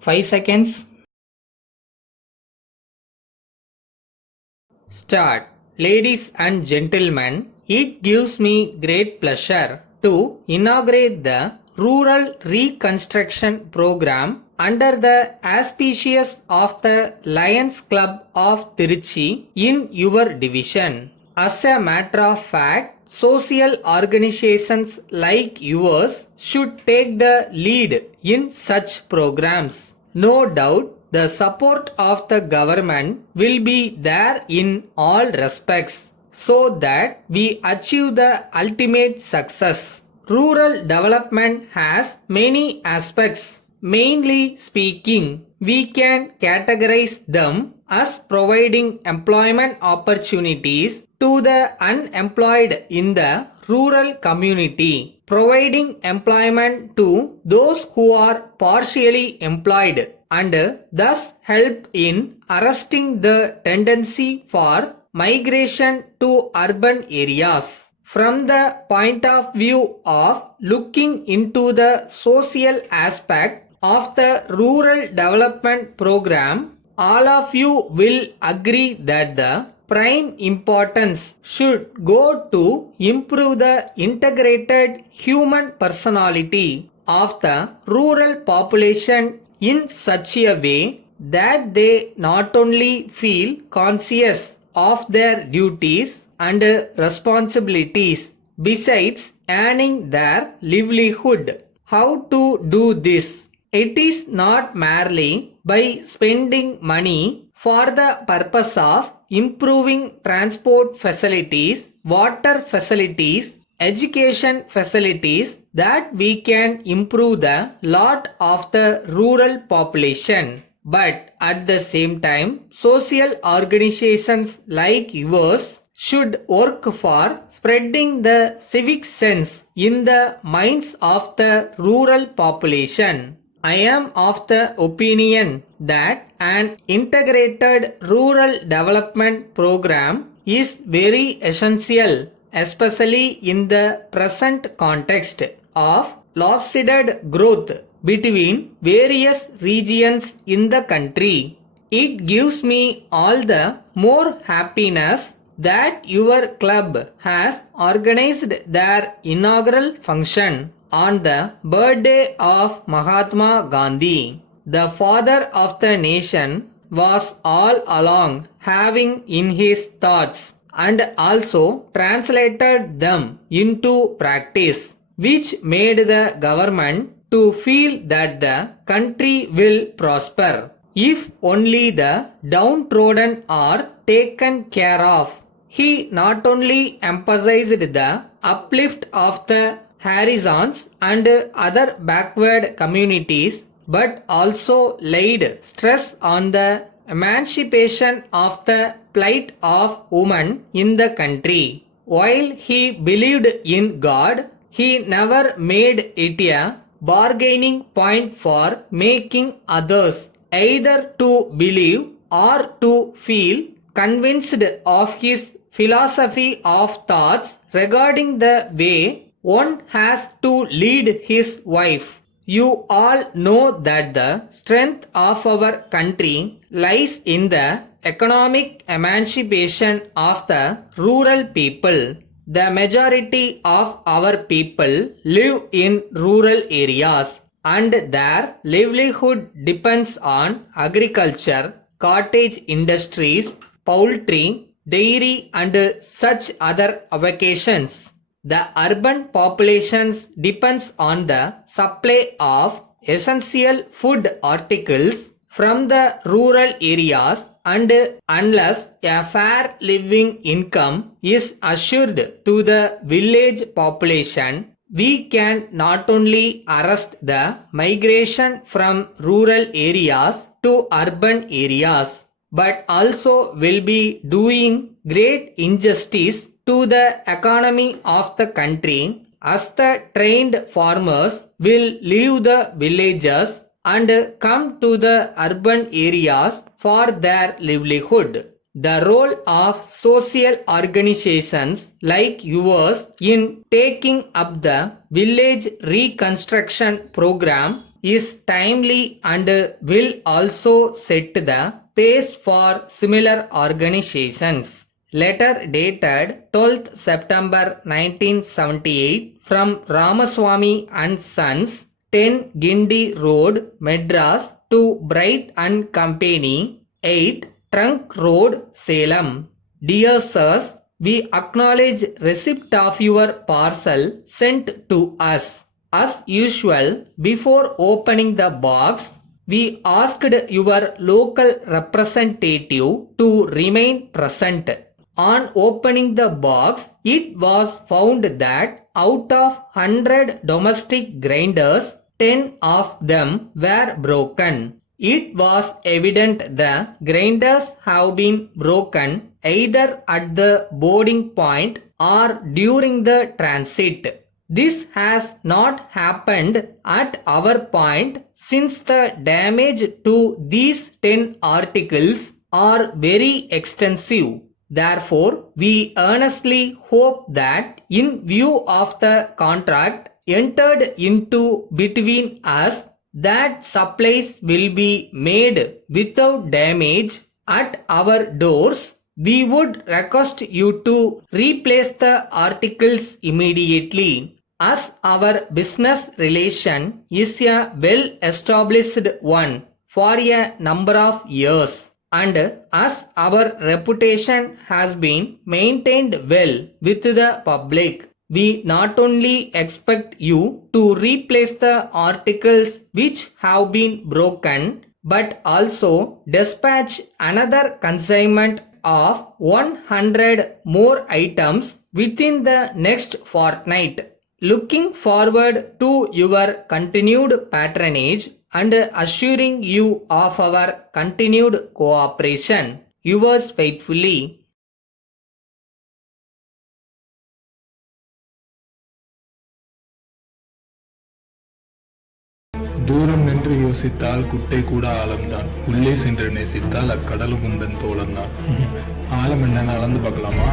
5 seconds. Start. Ladies and gentlemen, it gives me great pleasure to inaugurate the Rural Reconstruction Program under the auspices of the Lions Club of Tiruchi in your division. As a matter of fact, social organizations like yours should take the lead in such programs. No doubt, the support of the government will be there in all respects so that we achieve the ultimate success. Rural development has many aspects. Mainly speaking, we can categorize them as providing employment opportunities to the unemployed in the rural community, providing employment to those who are partially employed, and thus help in arresting the tendency for migration to urban areas. From the point of view of looking into the social aspect of the rural development program, all of you will agree that the prime importance should go to improve the integrated human personality of the rural population in such a way that they not only feel conscious of their duties and responsibilities besides earning their livelihood. How to do this? It is not merely by spending money for the purpose of improving transport facilities, water facilities, education facilities that we can improve the lot of the rural population. But at the same time, social organizations like yours should work for spreading the civic sense in the minds of the rural population. I am of the opinion that an integrated rural development program is very essential, especially in the present context of lopsided growth between various regions in the country. It gives me all the more happiness that your club has organized their inaugural function on the birthday of Mahatma Gandhi. The father of the nation was all along having in his thoughts and also translated them into practice, which made the government to feel that the country will prosper if only the downtrodden are taken care of. He not only emphasized the uplift of the Harrisons and other backward communities, but also laid stress on the emancipation of the plight of women in the country. While he believed in God, he never made it a bargaining point for making others either to believe or to feel convinced of his philosophy of thoughts regarding the way one has to lead his wife. You all know that the strength of our country lies in the economic emancipation of the rural people. The majority of our people live in rural areas and their livelihood depends on agriculture, cottage industries, poultry, dairy and such other occupations. The urban populations depends on the supply of essential food articles from the rural areas, and unless a fair living income is assured to the village population, we can not only arrest the migration from rural areas to urban areas, but also will be doing great injustice to the economy of the country, as the trained farmers will leave the villages and come to the urban areas for their livelihood. The role of social organizations like yours in taking up the village reconstruction program is timely and will also set the pace for similar organizations. Letter dated 12th September 1978 from Ramaswamy and Sons, 10 Gindi Road, Madras to Bright and Company, 8 Trunk Road, Salem. Dear sirs, we acknowledge receipt of your parcel sent to us. As usual, before opening the box, we asked your local representative to remain present. On opening the box, it was found that out of 100 domestic grinders, 10 of them were broken. It was evident the grinders have been broken either at the boarding point or during the transit. This has not happened at our point since the damage to these 10 articles are very extensive. Therefore, we earnestly hope that in view of the contract entered into between us, that supplies will be made without damage at our doors. We would request you to replace the articles immediately, as our business relation is a well-established one for a number of years, and as our reputation has been maintained well with the public, we not only expect you to replace the articles which have been broken, but also dispatch another consignment of 100 more items within the next fortnight. Looking forward to your continued patronage and assuring you of our continued cooperation. Yours faithfully. தூரம் நின்று யோசித்தால் குட்டை கூட ஆழம்தான், உள்ளே சென்று நேசித்தால் அக்கடலும் முந்தன் தோழன் தான். ஆழம் என்னன்னு அளந்து பார்க்கலாமா?